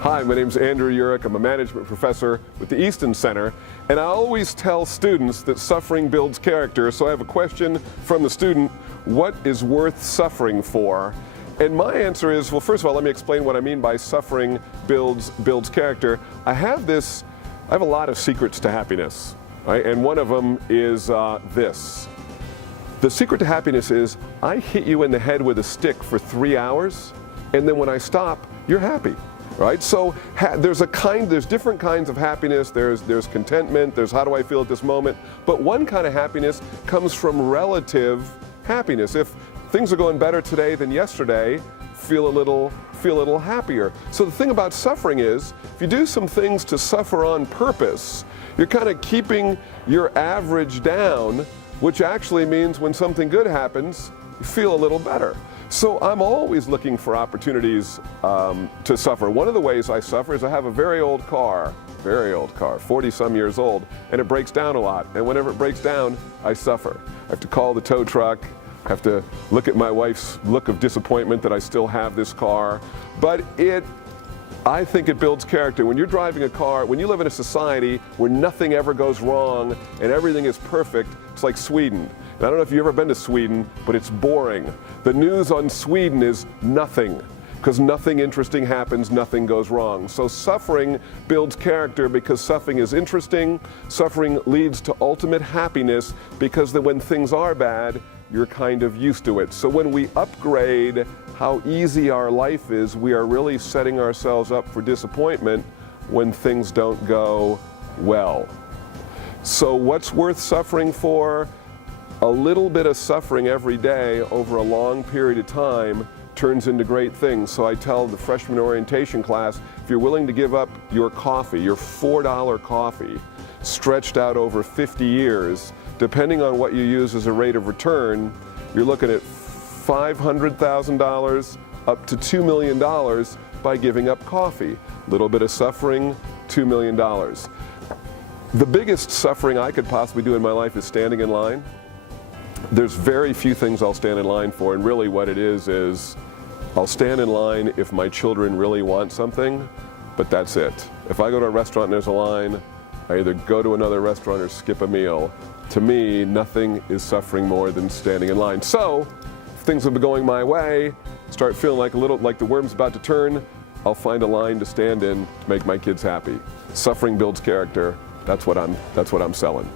Hi, my name's Andrew. I'm a management professor with the Eastin Center, and I always tell students that suffering builds character. So I have a question from the student: what is worth suffering for? And my answer is, well, first of all, let me explain what I mean by suffering builds character. I have a lot of secrets to happiness, right? And one of them is this. The secret to happiness is I hit you in the head with a stick for 3 hours, and then when I stop, you're happy. Right? So there's different kinds of happiness. There's contentment, there's how do I feel at this moment. But one kind of happiness comes from relative happiness. If things are going better today than yesterday, feel a little happier. So the thing about suffering is, if you do some things to suffer on purpose, you're kind of keeping your average down, which actually means when something good happens, you feel a little better. So I'm always looking for opportunities to suffer. One of the ways I suffer is I have a very old car, 40-some years old, and it breaks down a lot. And whenever it breaks down, I suffer. I have to call the tow truck, I have to look at my wife's look of disappointment that I still have this car. But I think it builds character. When you're driving a car, when you live in a society where nothing ever goes wrong and everything is perfect, it's like Sweden. And I don't know if you've ever been to Sweden, but it's boring. The news on Sweden is nothing, because nothing interesting happens, nothing goes wrong. So suffering builds character because suffering is interesting. Suffering leads to ultimate happiness because when things are bad, you're kind of used to it. So when we upgrade how easy our life is, we are really setting ourselves up for disappointment when things don't go well. So what's worth suffering for? A little bit of suffering every day over a long period of time turns into great things. So I tell the freshman orientation class, if you're willing to give up your coffee, your $4 coffee, stretched out over 50 years, depending on what you use as a rate of return, you're looking at $500,000 up to $2 million by giving up coffee. A little bit of suffering, $2 million. The biggest suffering I could possibly do in my life is standing in line. There's very few things I'll stand in line for, and really what it is I'll stand in line if my children really want something, but that's it. If I go to a restaurant and there's a line, I either go to another restaurant or skip a meal. To me, nothing is suffering more than standing in line. So, if things have been going my way, start feeling like the worm's about to turn, I'll find a line to stand in to make my kids happy. Suffering builds character. That's what I'm selling.